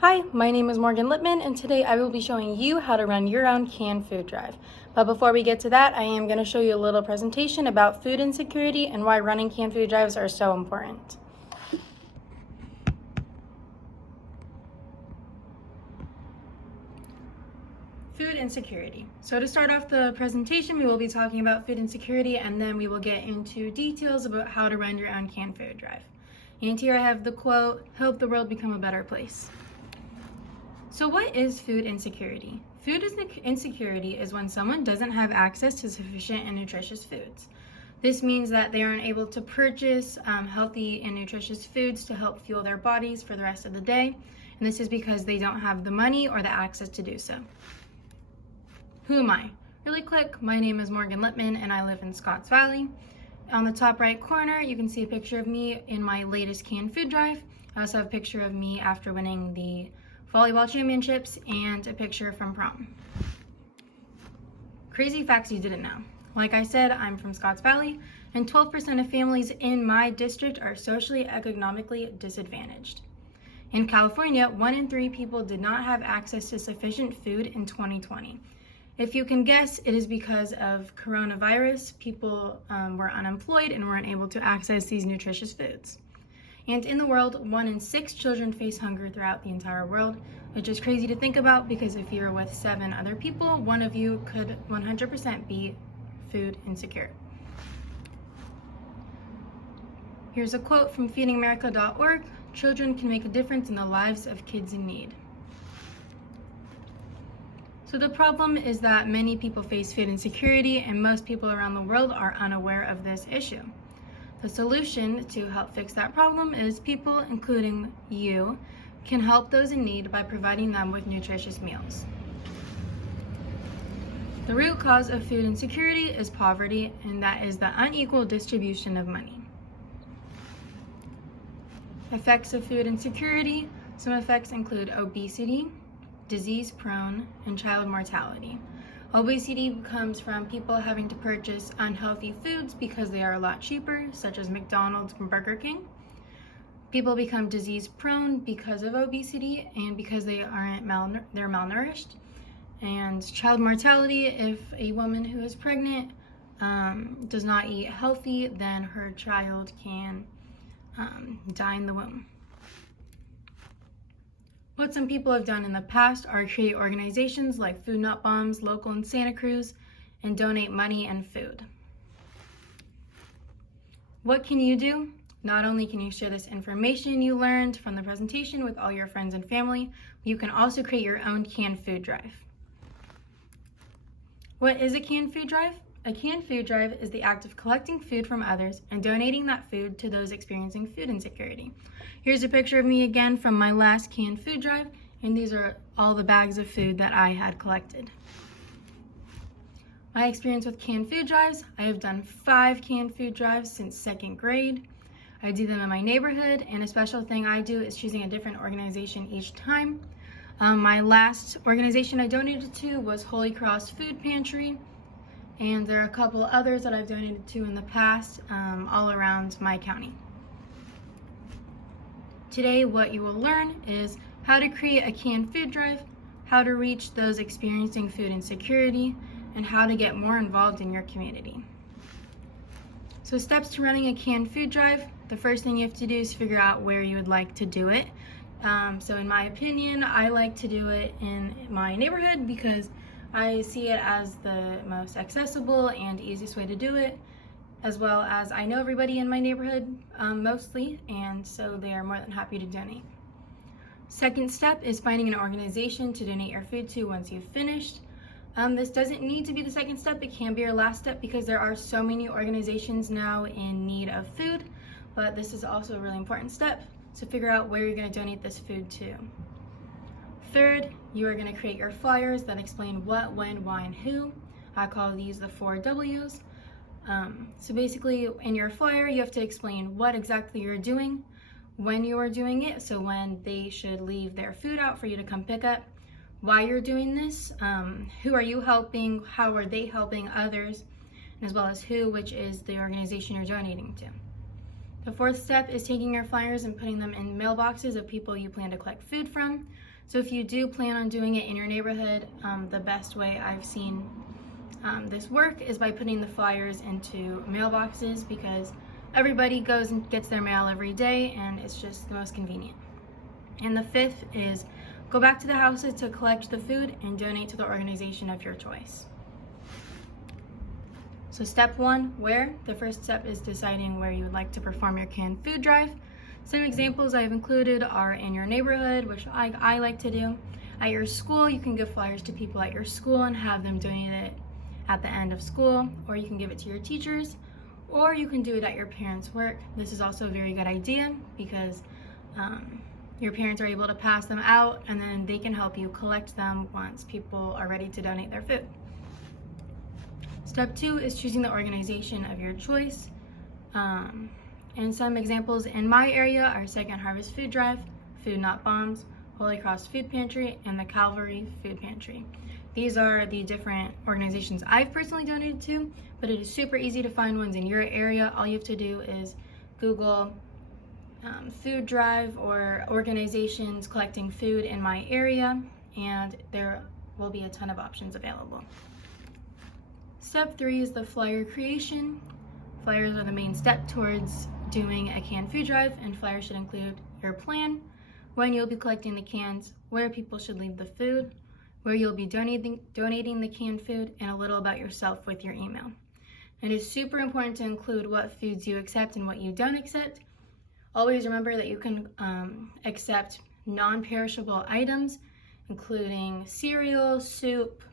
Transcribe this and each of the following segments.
Hi, my name is Morgan Lippman, and today I will be showing you how to run your own canned food drive. But before we get to that, I am going to show you a little presentation about food insecurity and why running canned food drives are so important. Food insecurity. So to start off the presentation, we will be talking about food insecurity, and then we will get into details about how to run your own canned food drive. And here I have the quote, "Help the world become a better place." So what is food insecurity? Food insecurity is when someone doesn't have access to sufficient and nutritious foods. This means that they aren't able to purchase healthy and nutritious foods to help fuel their bodies for the rest of the day. And this is because they don't have the money or the access to do so. Who am I? Really quick, my name is Morgan Lippman and I live in Scotts Valley. On the top right corner, you can see a picture of me in my latest canned food drive. I also have a picture of me after winning the volleyball championships and a picture from prom. Crazy facts you didn't know. Like I said, I'm from Scotts Valley, and 12% of families in my district are socially economically disadvantaged. In California, 1 in 3 people did not have access to sufficient food in 2020. If you can guess, it is because of coronavirus. People were unemployed and weren't able to access these nutritious foods. And in the world, 1 in 6 children face hunger throughout the entire world, which is crazy to think about because if you're with 7 other people, one of you could 100% be food insecure. Here's a quote from feedingamerica.org, "Children can make a difference in the lives of kids in need." So the problem is that many people face food insecurity and most people around the world are unaware of this issue. The solution to help fix that problem is people, including you, can help those in need by providing them with nutritious meals. The root cause of food insecurity is poverty, and that is the unequal distribution of money. Effects of food insecurity. Some effects include obesity, disease-prone, and child mortality. Obesity comes from people having to purchase unhealthy foods because they are a lot cheaper, such as McDonald's and Burger King. People become disease-prone because of obesity and because they're malnourished. And child mortality, if a woman who is pregnant does not eat healthy, then her child can die in the womb. What some people have done in the past are create organizations like Food Not Bombs, local in Santa Cruz, and donate money and food. What can you do? Not only can you share this information you learned from the presentation with all your friends and family, you can also create your own canned food drive. What is a canned food drive? A canned food drive is the act of collecting food from others and donating that food to those experiencing food insecurity. Here's a picture of me again from my last canned food drive, and these are all the bags of food that I had collected. My experience with canned food drives, I have done 5 canned food drives since 2nd grade. I do them in my neighborhood, and a special thing I do is choosing a different organization each time. My last organization I donated to was Holy Cross Food Pantry, and there are a couple others that I've donated to in the past all around my county. Today, what you will learn is how to create a canned food drive, how to reach those experiencing food insecurity, and how to get more involved in your community. So steps to running a canned food drive. The first thing you have to do is figure out where you would like to do it. So in my opinion, I like to do it in my neighborhood because I see it as the most accessible and easiest way to do it, as well as I know everybody in my neighborhood mostly, and so they are more than happy to donate. Second step is finding an organization to donate your food to once you've finished. This doesn't need to be the second step, it can be your last step because there are so many organizations now in need of food, but this is also a really important step to figure out where you're going to donate this food to. Third, you are going to create your flyers that explain what, when, why, and who. I call these the 4 W's. So basically, in your flyer, you have to explain what exactly you're doing, when you are doing it, so when they should leave their food out for you to come pick up, why you're doing this, who are you helping, how are they helping others, and as well as who, which is the organization you're donating to. The fourth step is taking your flyers and putting them in mailboxes of people you plan to collect food from. So if you do plan on doing it in your neighborhood, the best way I've seen this work is by putting the flyers into mailboxes, because everybody goes and gets their mail every day and it's just the most convenient. And the fifth is go back to the houses to collect the food and donate to the organization of your choice. So step one, where? The first step is deciding where you would like to perform your canned food drive. Some examples I've included are in your neighborhood, which I like to do. At your school, you can give flyers to people at your school and have them donate it at the end of school, or you can give it to your teachers, or you can do it at your parents' work. This is also a very good idea because your parents are able to pass them out and then they can help you collect them once people are ready to donate their food. Step two is choosing the organization of your choice. And some examples in my area are Second Harvest Food Drive, Food Not Bombs, Holy Cross Food Pantry, and the Calvary Food Pantry. These are the different organizations I've personally donated to, but it is super easy to find ones in your area. All you have to do is Google food drive or organizations collecting food in my area, and there will be a ton of options available. Step three is the flyer creation. Flyers are the main step towards doing a canned food drive, and flyers should include your plan, when you'll be collecting the cans, where people should leave the food, where you'll be donating the canned food, and a little about yourself with your email. It is super important to include what foods you accept and what you don't accept. Always remember that you can accept non-perishable items, including cereal, soup,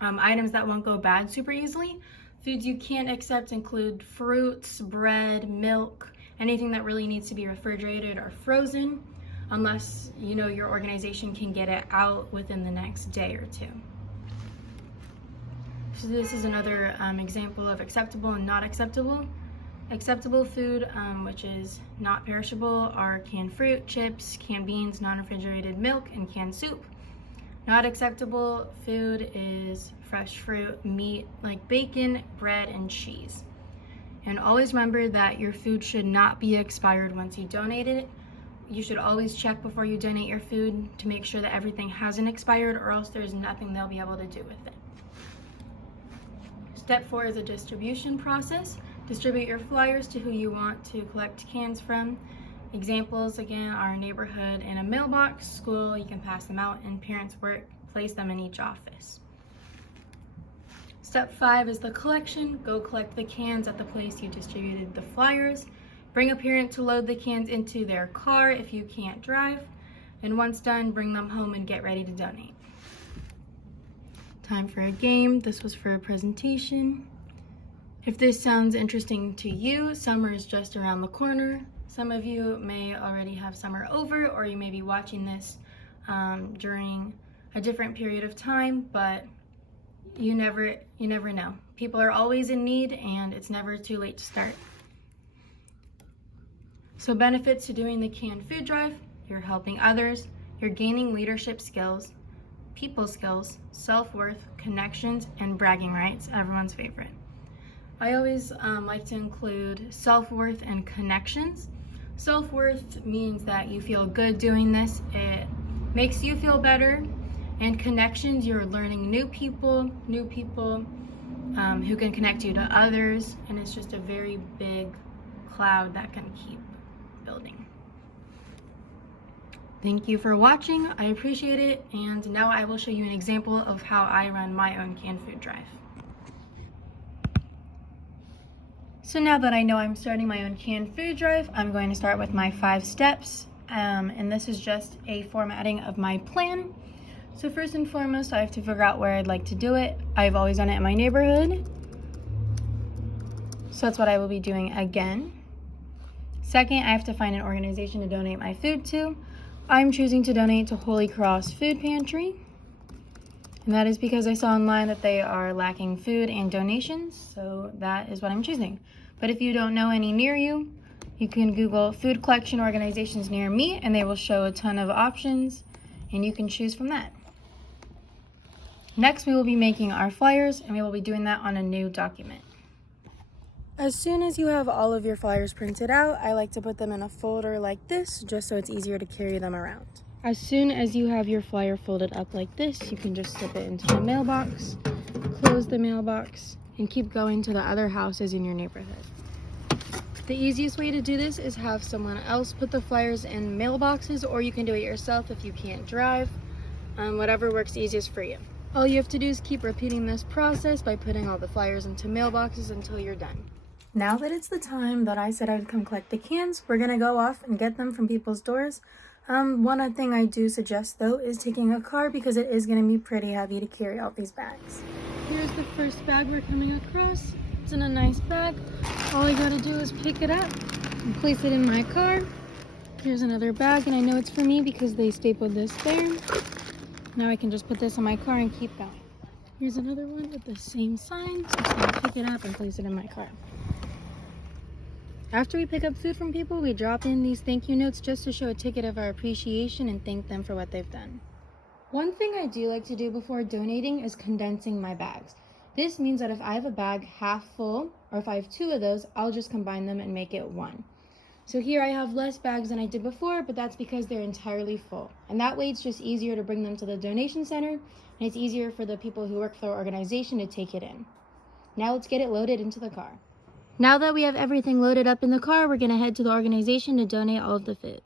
items that won't go bad super easily. Foods you can't accept include fruits, bread, milk, anything that really needs to be refrigerated or frozen, unless you know your organization can get it out within the next day or two. So this is another example of acceptable and not acceptable. Acceptable food, which is not perishable, are canned fruit, chips, canned beans, non-refrigerated milk, and canned soup. Not acceptable food is fresh fruit, meat like bacon, bread, and cheese. And always remember that your food should not be expired once you donate it. You should always check before you donate your food to make sure that everything hasn't expired, or else there's nothing they'll be able to do with it. Step four is a distribution process. Distribute your flyers to who you want to collect cans from. Examples again are neighborhood in a mailbox, school, you can pass them out, and parents' work, place them in each office. Step five is the collection. Go collect the cans at the place you distributed the flyers. Bring a parent to load the cans into their car if you can't drive. And once done, bring them home and get ready to donate. Time for a game. This was for a presentation. If this sounds interesting to you, summer is just around the corner. Some of you may already have summer over, or you may be watching this during a different period of time, but you never know. People are always in need, and it's never too late to start. So benefits to doing the canned food drive: you're helping others, you're gaining leadership skills, people skills, self-worth, connections, and bragging rights, everyone's favorite. I always like to include self-worth and connections. Self-worth means that you feel good doing this. It makes you feel better. And connections, you're learning new people who can connect you to others. And it's just a very big cloud that can keep building. Thank you for watching. I appreciate it. And now I will show you an example of how I run my own canned food drive. So now that I know I'm starting my own canned food drive, I'm going to start with my 5 steps. And this is just a formatting of my plan. So first and foremost, I have to figure out where I'd like to do it. I've always done it in my neighborhood, so that's what I will be doing again. Second, I have to find an organization to donate my food to. I'm choosing to donate to Holy Cross Food Pantry, and that is because I saw online that they are lacking food and donations, so that is what I'm choosing. But if you don't know any near you, you can Google food collection organizations near me, and they will show a ton of options, and you can choose from that. Next, we will be making our flyers, and we will be doing that on a new document. As soon as you have all of your flyers printed out, I like to put them in a folder like this, just so it's easier to carry them around. As soon as you have your flyer folded up like this, you can just slip it into the mailbox, close the mailbox, and keep going to the other houses in your neighborhood. The easiest way to do this is have someone else put the flyers in mailboxes, or you can do it yourself if you can't drive. Whatever works easiest for you. All you have to do is keep repeating this process by putting all the flyers into mailboxes until you're done. Now that it's the time that I said I'd come collect the cans, we're gonna go off and get them from people's doors. One thing I do suggest though is taking a car, because it is gonna be pretty heavy to carry all these bags. Here's the first bag we're coming across. It's in a nice bag. All I gotta do is pick it up and place it in my car. Here's another bag, and I know it's for me because they stapled this there. Now I can just put this in my car and keep going. Here's another one with the same sign. So I'm just gonna pick it up and place it in my car. After we pick up food from people, we drop in these thank you notes just to show a ticket of our appreciation and thank them for what they've done. One thing I do like to do before donating is condensing my bags. This means that if I have a bag half full, or if I have 2 of those, I'll just combine them and make it 1. So here I have less bags than I did before, but that's because they're entirely full. And that way it's just easier to bring them to the donation center, and it's easier for the people who work for the organization to take it in. Now let's get it loaded into the car. Now that we have everything loaded up in the car, we're gonna head to the organization to donate all of the food.